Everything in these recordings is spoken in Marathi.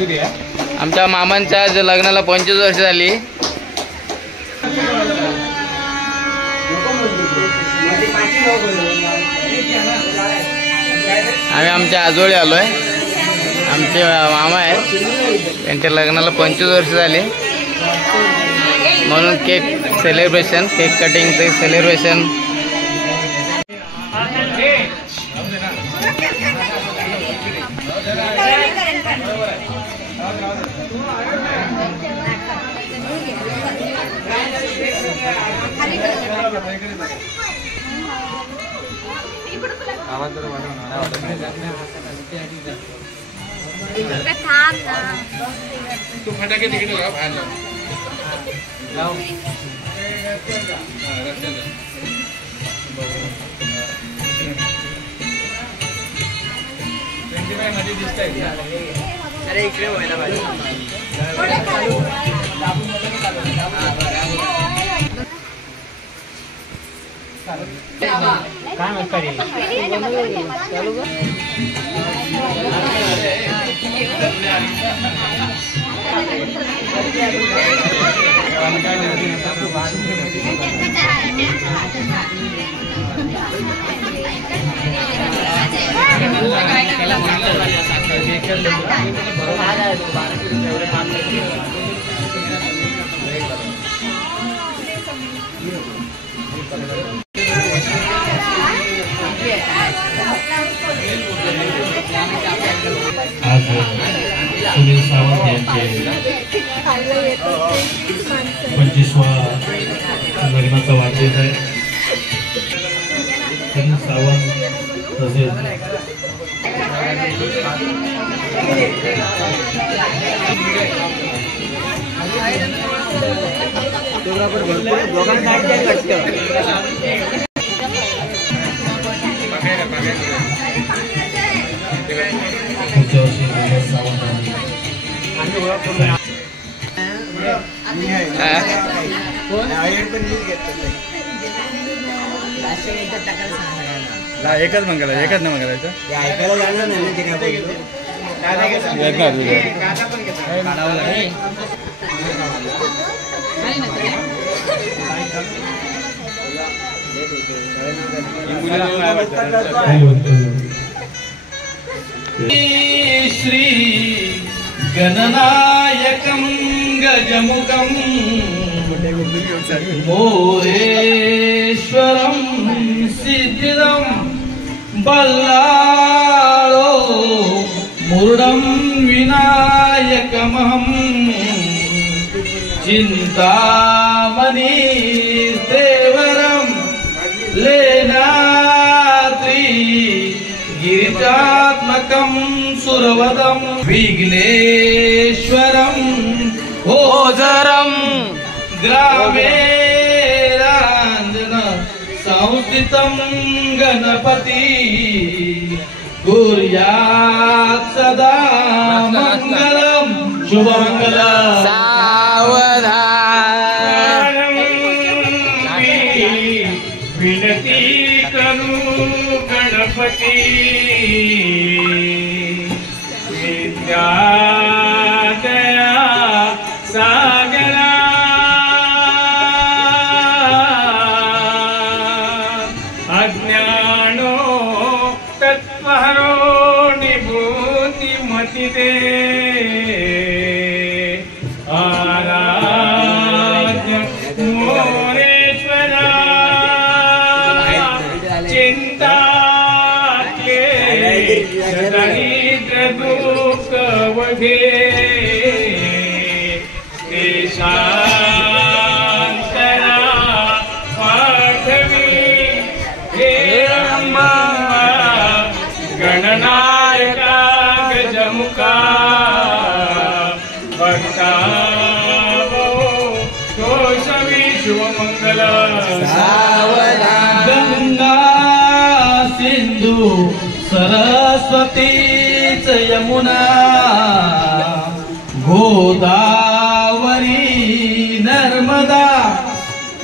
आमच्या मामांच्या आज लग्नाला 25 वर्ष झाली. आम्ही आमच्या आजोळी आलोय. आमचे मामा आहेत, त्यांच्या लग्नाला 25 वर्ष झाली म्हणून केक सेलिब्रेशन, केक कटिंगचं सेलिब्रेशन. तू फटाके तिकडे लाव. मध्ये दिसत आहे. अरे इकडे व्हायला पाहिजे. काय म्हणता रे? चालू का? आज सुनील सावंत यांचे 25वा लग्नाचा वाढदिवस आहे. सुनील सावंत तसेच एकच मंगल एकच ना मंगलायचं ऐकायला जाणार श्री गणनायकं गजमुखं मोरेश्वरं सिद्धिदं बल्लाळो मुरुडं विनायकमहं चिन्तामणि देवरं लेनाद्रि गिरिजात्मकं सुरवदं विघ्नेश्वरं ओझरं ग्रामे रांजन संस्थितं गणपति कुर्यात् सदा मंगलं शुभमंगलं. सावधान विनती करू गणपती विद्या दया सागरा अज्ञानो तत्त्वहरो निभूति मति दे आराध्य मोरेश्वरा चिंता के दरिद्र दुःख वघे शांतरा पाठवी हे अम्मा गणनायका गजमुखा भक्ता दोषवी शुभमंगल. गंगा सिंधु सरस्वती च यमुना गोदावरी नर्मदा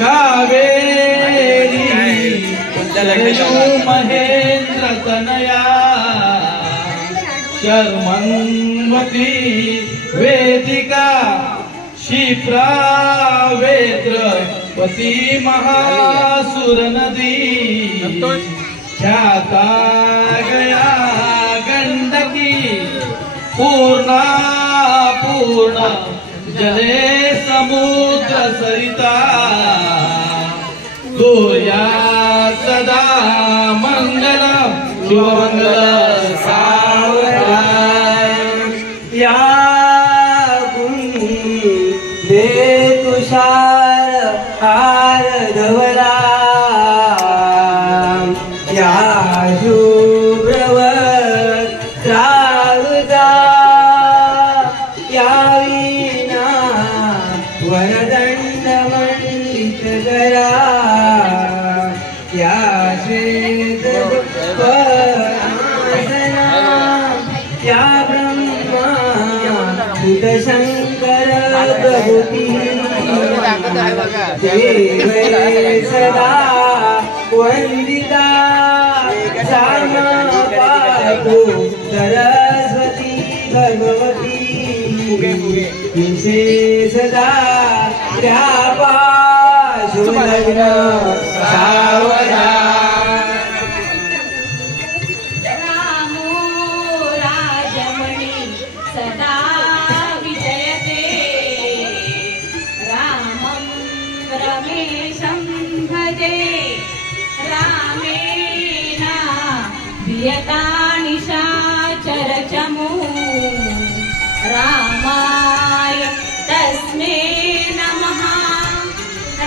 कावेरी महेंद्र तनया शर्मन्वती वेदिका शिप्रा वेत्रपती महासुर नदी ख्याता गया गंडकी पूर्णा पूर्ण जले समुद्र सरिता गोया सदा मंगल शिवमंगल सावधान या दे तुषार हार धवला या शुभ्रवस्त्रावृता या वीणा वरदंडमंडितकरा या श्वेतपरासना या ब्रह्मा शंकर प्रभुती देवै सदा वंदिता श्यामा पातु सरस्वती भगवती तुझे सदा कृपा शुभलग्न सावधान निशाचरचमू रामाय तस्मै नमः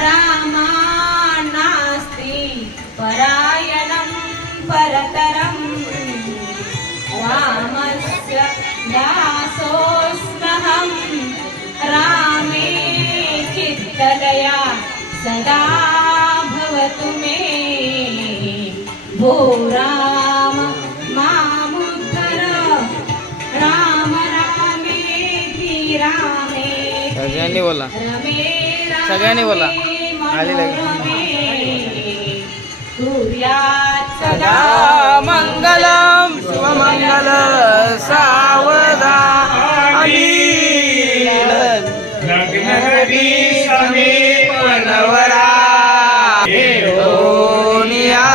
रामानास्ति परायणं परतरं रामस्य दासोऽस्म्यहं रामे चित्तलया सदा भवतु मे भो राम मामुद्धर राम रामेति रामे सगळ्यांनी बोला रमे सगळ्यांनी बोला आली रमे सूर्यात् सदा मंगलम शुभमंगल सावधानी लग्नदी समीप नवरा ओनिया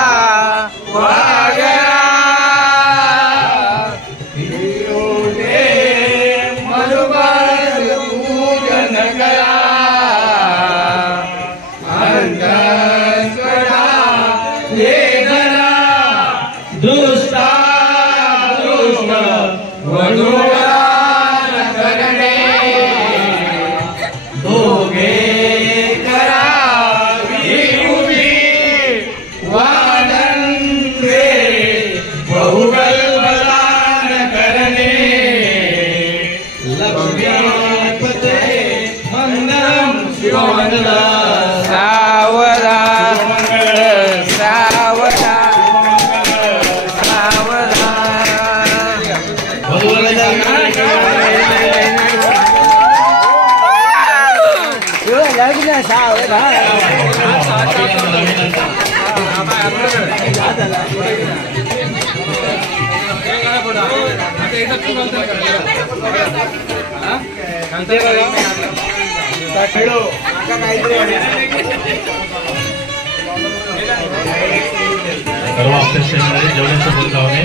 जेवढ्याचं बोलगावने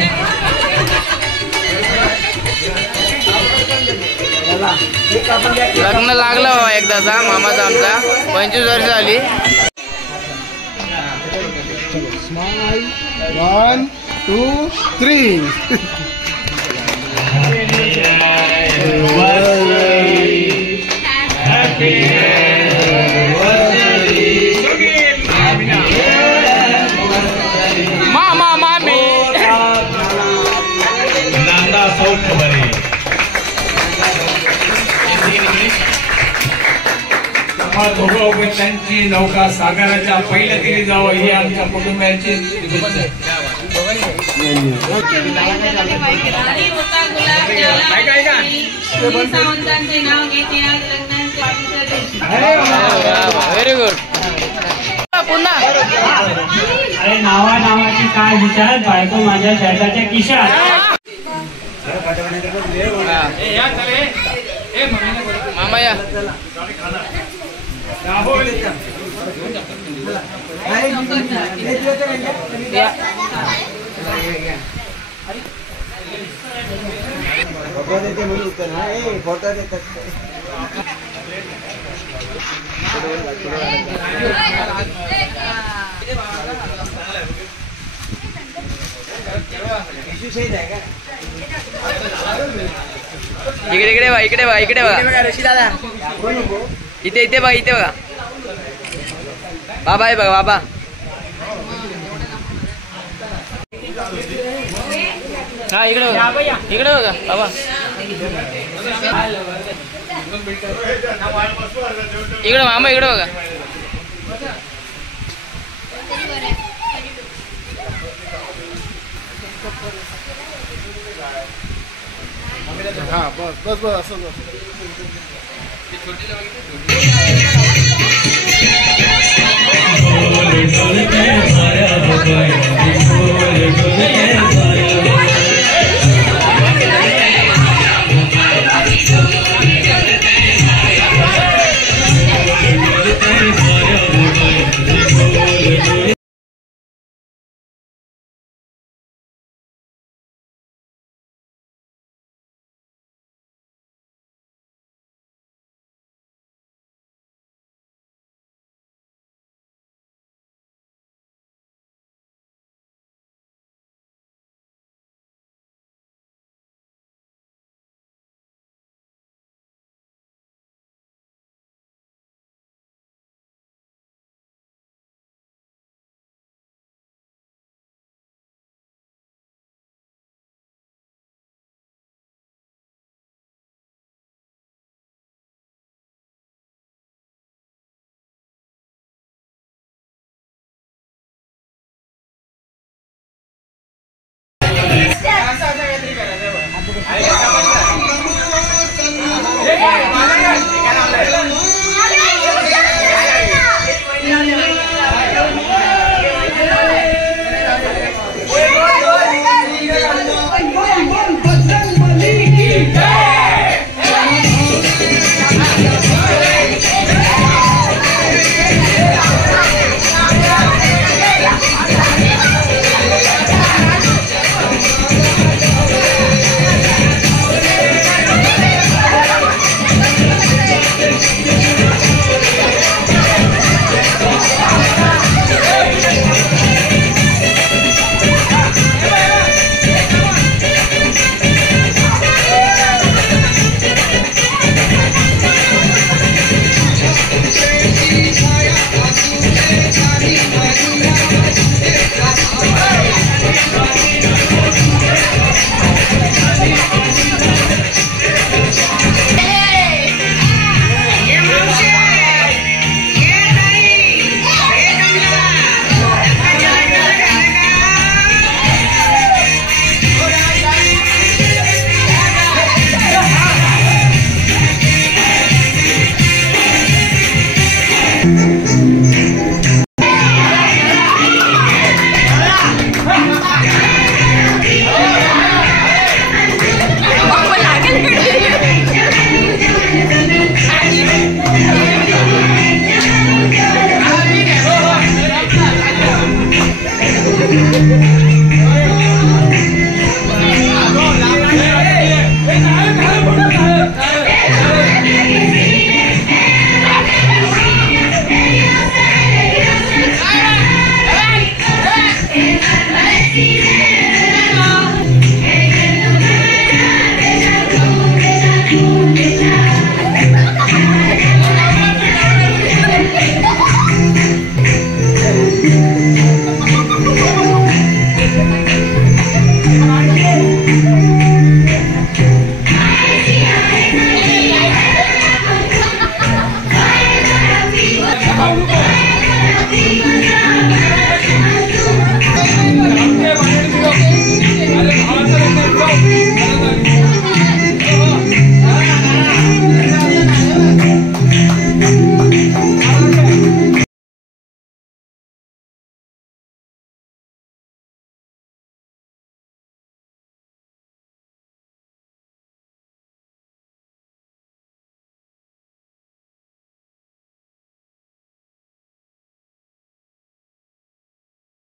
लग्न लागलं बाबा एकदाचा मामाचा आमचा 25 वर्ष झाली. 1 2 3 मामा मामी नांदा सौख्य बरे त्यांची नौका सागराच्या पहिल्या केली जावं ही आमच्या कुटुंबियांची व्हेरी गुड. पुन्हा अरे नावाची काय विचार बायको माझ्या शर्टाच्या खिशात. मामा या. इकडे इकडे बघा, इकडे बघा, इकडे बघा. इथे इथे बघा, इथे बघा. बाबा आहे बघा, बाबा. हा इकडे बघा, इकडे बघा बाबा. इकडे मामा, इकडे बघा. हा बस बस बस असं बस.